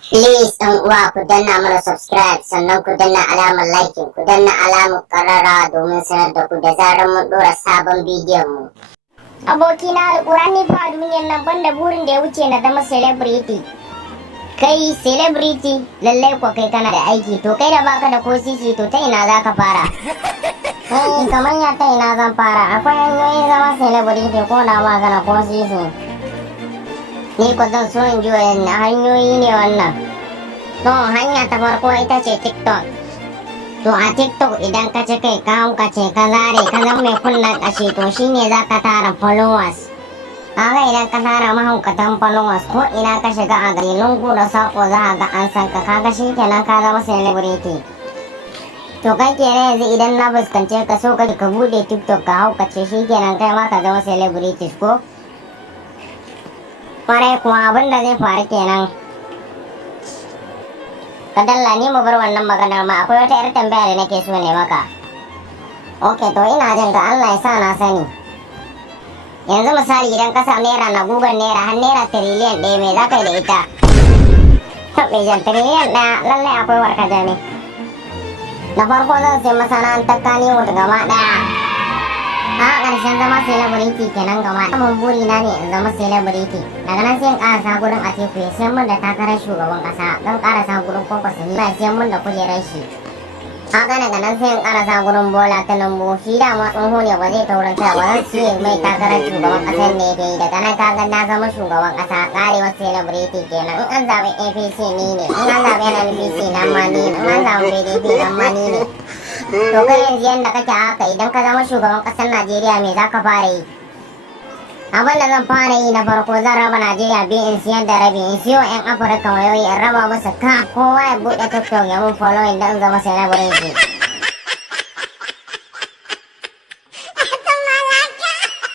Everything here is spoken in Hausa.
Please ɗan uwa ku danna mana subscribe sannan ku danna alamar liking ku danna alamar karara domin sanar da ku da zarar mun ɗora sabon bidiyon mu. Abokina alƙurani fa a duniyar nan banda burin da ya wuce na zama celebrity. Kai celebrity lallai ko kai kana da aiki to kai da baka da ko sisi to ta ina za ka fara? Kai kamar ya ta ina zan fara akwai hanyoyin zama celebrity ko da ma kana ko sisi. Ni ko zan so in ji wayanne hanyoyi ne wannan. To hanya ta farko ita ce TikTok. To a TikTok idan ka ci kai ka haukace ka zare ka zama mai kunnan ƙashi to shine za ka tara followers. Kaga idan ka tara mahaukatan followers ko ina ka shiga a gari lungu da sako za a ga an san ka kaga shi kenan ka zama celebrity. To kai kenan yanzu idan na fuskance ka so ka bude TikTok ka haukace shi kenan kai ma ka zama celebrity ko? Kwarai kuwa abin da zai faru kenan. Ka dalla ni mu bar wannan maganar ma akwai wata 'yar tambaya da nake so ne maka. Ok to ina jin ka Allah ya sa na sani. Yanzu misali idan ka sa naira na gugan naira har naira tiriliyan ɗaya me za ka yi da ita? Tabbijan tiriliyan ɗaya lallai akwai warkaja ne. Da farko zan sai masana'antar Kannywood gaba ɗaya. A ƙarshen zama celebrity kenan gaba ɗaya. Mun buri na ne in zama celebrity. Daga nan sai in ƙarasa gurin Atiku ya siyan min da takarar shugaban ƙasa. Don ƙarasa gurin Kwankwaso ni ya siyan min da kujerar shi. Haka daga nan sai in ƙarasa gurin Bola Tinubu shi dama tsoho ne ba zai taurin kai ba zan siye mai takarar shugaban ƙasar ne dai daga nan kaga na zama shugaban ƙasa ƙarewar celebrity kenan in an zaɓi APC ni ne in an zaɓi NNPC nan ma ni ne in an zaɓi PDP nan ma ni ne. To kai yanzu yanda kake haka idan ka zama shugaban ƙasar Najeriya me za ka fara yi? Abin da zan fara yi na farko zan raba Najeriya biyu in siyar da rabi in siyo 'yan Afirka wayoyi in raba musu ka kowa ya buɗe TikTok ya mun following don zama celebrity.